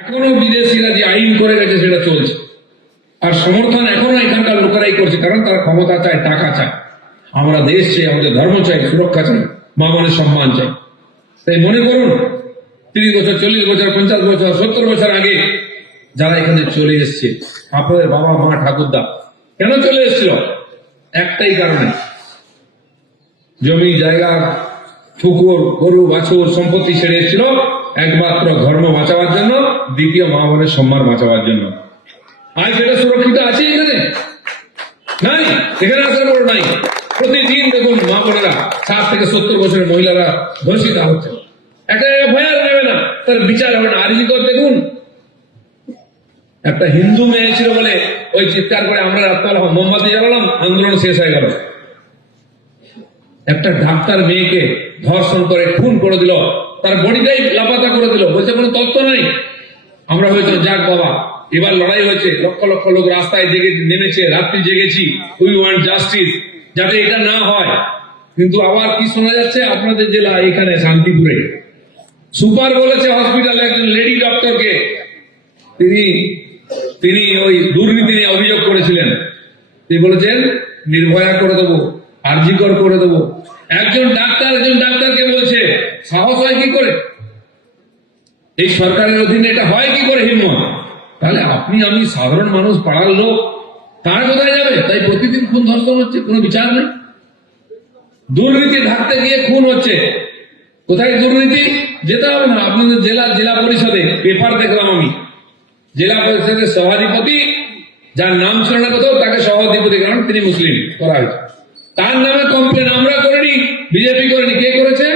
এখনো বিদেশিরা যে আইন করে গেছে সেটা চলছে আর সমর্থন এখনো এখানকার লোকেরাই করছে কারণ তারা ক্ষমতা চায় টাকা চায় আমরা দেশ চাই আমাদের ধর্ম চাই সুরক্ষা চাই মামনের সম্মান চাই তাই মনে করুন তিরিশ বছর চল্লিশ বছর পঞ্চাশ বছর সত্তর বছর আগে যারা এখানে চলে এসছে আপনাদের বাবা মা ঠাকুরদা কেন চলে এসছিল একটাই কারণে জমি জায়গা ঠুকুর গরু বাছুর সম্পত্তি ছেড়ে এসেছিল একমাত্র ধর্ম বাঁচাবার জন্য দ্বিতীয় মহাভারতের সম্মান বাঁচাবার জন্য আজ সেটা সুরক্ষিত আছে এখানে নাই এখানে আসার পর নাই প্রতিদিন দেখুন মা বোনেরা ষাট থেকে সত্তর বছরের মহিলারা ধর্ষিত হচ্ছে একটা এফআইআর নেবে না তার বিচার হবে না আর দেখুন একটা হিন্দু মেয়ে ছিল বলে ওই চিৎকার করে আমরা রাত্রবেলা মোমবাতি জ্বালালাম আন্দোলন শেষ হয়ে গেল একটা ডাক্তার মেয়েকে ধর্ষণ করে খুন করে দিল তার বডিটাই লাপাতা করে দিল বলছে কোনো তত্ত্ব নাই আমরা হয়েছে যাক বাবা এবার লড়াই হয়েছে লক্ষ লক্ষ লোক রাস্তায় জেগে নেমেছে রাত্রি জেগেছি উই ওয়ান্ট জাস্টিস যাতে এটা না হয় কিন্তু আবার কি শোনা যাচ্ছে আপনাদের জেলা এখানে শান্তিপুরে সুপার বলেছে হসপিটালে একজন লেডি ডক্টরকে তিনি তিনি ওই দুর্নীতি নিয়ে অভিযোগ করেছিলেন তিনি বলেছেন নির্ভয়া করে দেবো আর্জিকর করে দেবো একজন ডাক্তার একজন ডাক্তারকে বলছে সাহস হয় কি করে এই সরকারের অধীনে এটা হয় কি করে হিম্মত তাহলে আপনি আমি সাধারণ মানুষ পাড়ার লোক তার কোথায় যাবে তাই প্রতিদিন খুন ধর্ষণ হচ্ছে কোনো বিচার নেই দুর্নীতি ঢাকতে গিয়ে খুন হচ্ছে কোথায় দুর্নীতি যেতে হবে না আপনাদের জেলা জেলা পরিষদে পেপার দেখলাম আমি জেলা পরিষদের সভাধিপতি যার নাম ছিল না কোথাও তাকে সভাধিপতি কারণ তিনি মুসলিম করা হয়েছে তার নামে কমপ্লেন আমরা করিনি বিজেপি করেনি কে করেছে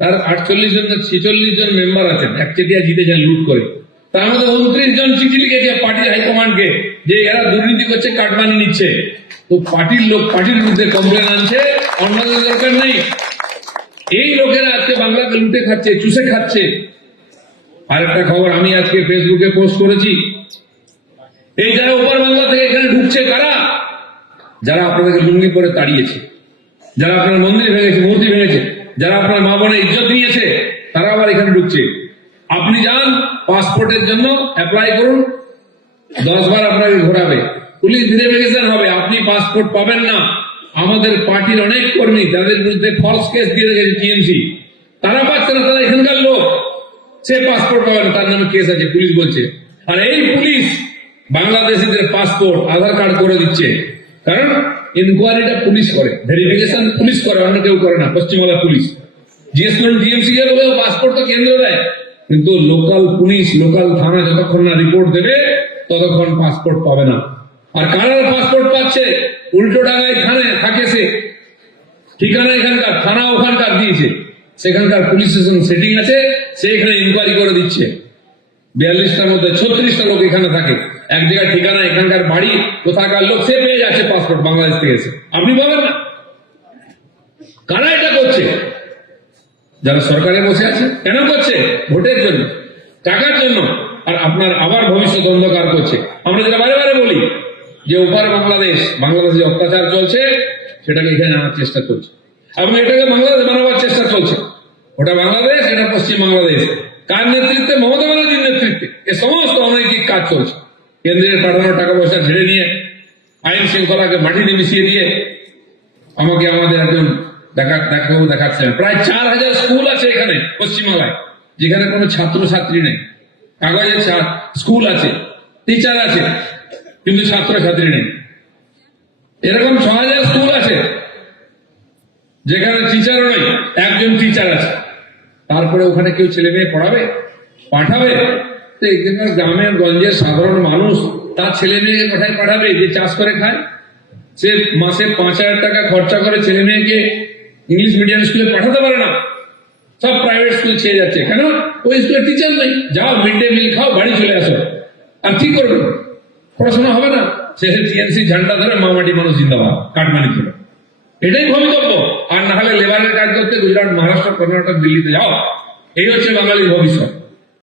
তার আটচল্লিশ জন ছেচল্লিশ জন মেম্বার আছেন একচেটিয়া জিতেছে লুট করে তার মধ্যে উনত্রিশ জন চিঠি লিখেছে পার্টির হাইকমান্ডকে যে এরা দুর্নীতি করছে কাটমানি নিচ্ছে তো পার্টির লোক পার্টির বিরুদ্ধে কমপ্লেন আনছে অন্যদের দরকার নেই এই লোকেরা আজকে বাংলাকে লুটে খাচ্ছে চুষে খাচ্ছে আর একটা খবর আমি আজকে ফেসবুকে পোস্ট করেছি এই যারা উপর বাংলা থেকে এখানে ঢুকছে কারা যারা আপনাদেরকে লুঙ্গি পরে তাড়িয়েছে যারা আপনার মন্দির ভেঙেছে মূর্তি ভেঙেছে যারা আপনার মা বোনের ইজ্জত নিয়েছে তারা আবার এখানে ঢুকছে আপনি যান পাসপোর্টের জন্য অ্যাপ্লাই করুন দশ বার আপনাকে ঘোরাবে পুলিশ ভেরিফিকেশন হবে আপনি পাসপোর্ট পাবেন না আমাদের পার্টির অনেক কর্মী তাদের বিরুদ্ধে ফলস কেস দিয়ে রেখেছে টিএমসি তারা পাচ্ছে না তারা এখানকার লোক সে পাসপোর্ট পাবে না তার নামে কেস আছে পুলিশ বলছে আর এই পুলিশ বাংলাদেশিদের পাসপোর্ট আধার কার্ড করে দিচ্ছে কারণ ইনকোয়ারিটা পুলিশ করে ভেরিফিকেশন পুলিশ করে অন্য কেউ করে না পশ্চিমবঙ্গ পুলিশ জিএস ডিএমসি এর পাসপোর্ট তো কেন্দ্র দেয় কিন্তু লোকাল পুলিশ লোকাল থানা যতক্ষণ না রিপোর্ট দেবে ততক্ষণ পাসপোর্ট পাবে না আর কারা পাসপোর্ট পাচ্ছে উল্টো ডাঙায় থানে থাকে সে ঠিকানা এখানকার থানা ওখানকার দিয়েছে সেখানকার পুলিশ স্টেশন সেটিং আছে সে এখানে ইনকোয়ারি করে দিচ্ছে বিয়াল্লিশটার মধ্যে ছত্রিশটা লোক এখানে থাকে এক জায়গায় ঠিকানা এখানকার বাড়ি কোথাকার লোক সে পেয়ে যাচ্ছে পাসপোর্ট বাংলাদেশ থেকে এসে আপনি বলেন না কারা এটা করছে যারা সরকারে বসে আছে কেন করছে ভোটের জন্য টাকার জন্য আর আপনার আবার ভবিষ্যৎ অন্ধকার করছে আমরা যেটা বারে বারে বলি যে ওপারে বাংলাদেশ বাংলাদেশে অত্যাচার চলছে সেটাকে এখানে আনার চেষ্টা করছে এবং এটাকে বাংলাদেশ বানাবার চেষ্টা চলছে ওটা বাংলাদেশ এটা পশ্চিম বাংলাদেশ কার নেতৃত্বে মমতা করতে এ সমস্ত অনৈতিক কাজ চলছে কেন্দ্রের পাঠানো টাকা পয়সা ঝেড়ে নিয়ে আইন শৃঙ্খলাকে মাটিতে মিশিয়ে দিয়ে আমাকে আমাদের একজন দেখা দেখাবো দেখাচ্ছিলেন প্রায় চার হাজার স্কুল আছে এখানে পশ্চিমবাংলায় যেখানে কোনো ছাত্র ছাত্রী নেই কাগজে স্কুল আছে টিচার আছে কিন্তু ছাত্র ছাত্রী নেই এরকম ছ হাজার স্কুল আছে যেখানে টিচার নেই একজন টিচার আছে তারপরে ওখানে কেউ ছেলে মেয়ে পড়াবে পাঠাবে তো গ্রামের গঞ্জের সাধারণ মানুষ তার ছেলে মেয়েকে কোথায় পাঠাবে যে চাষ করে খায় সে মাসে পাঁচ হাজার টাকা খরচা করে ছেলে মেয়েকে ইংলিশ মিডিয়াম স্কুলে পাঠাতে পারে না সব প্রাইভেট স্কুল ছেড়ে যাচ্ছে কেন ওই স্কুলের টিচার নেই যাও মিড ডে মিল খাও বাড়ি চলে আসো আর কি করবে পড়াশোনা হবে না শেষে টিএনসি ঝান্ডা ধরে মামাটি মানুষ জিন্দাবাদ কাঠমানি ছিল এটাই ভবিতব্য আর না হলে লেবারের কাজ করতে গুজরাট মহারাষ্ট্র কর্ণাটক দিল্লিতে যাও এই হচ্ছে বাঙালি ভবিষ্যৎ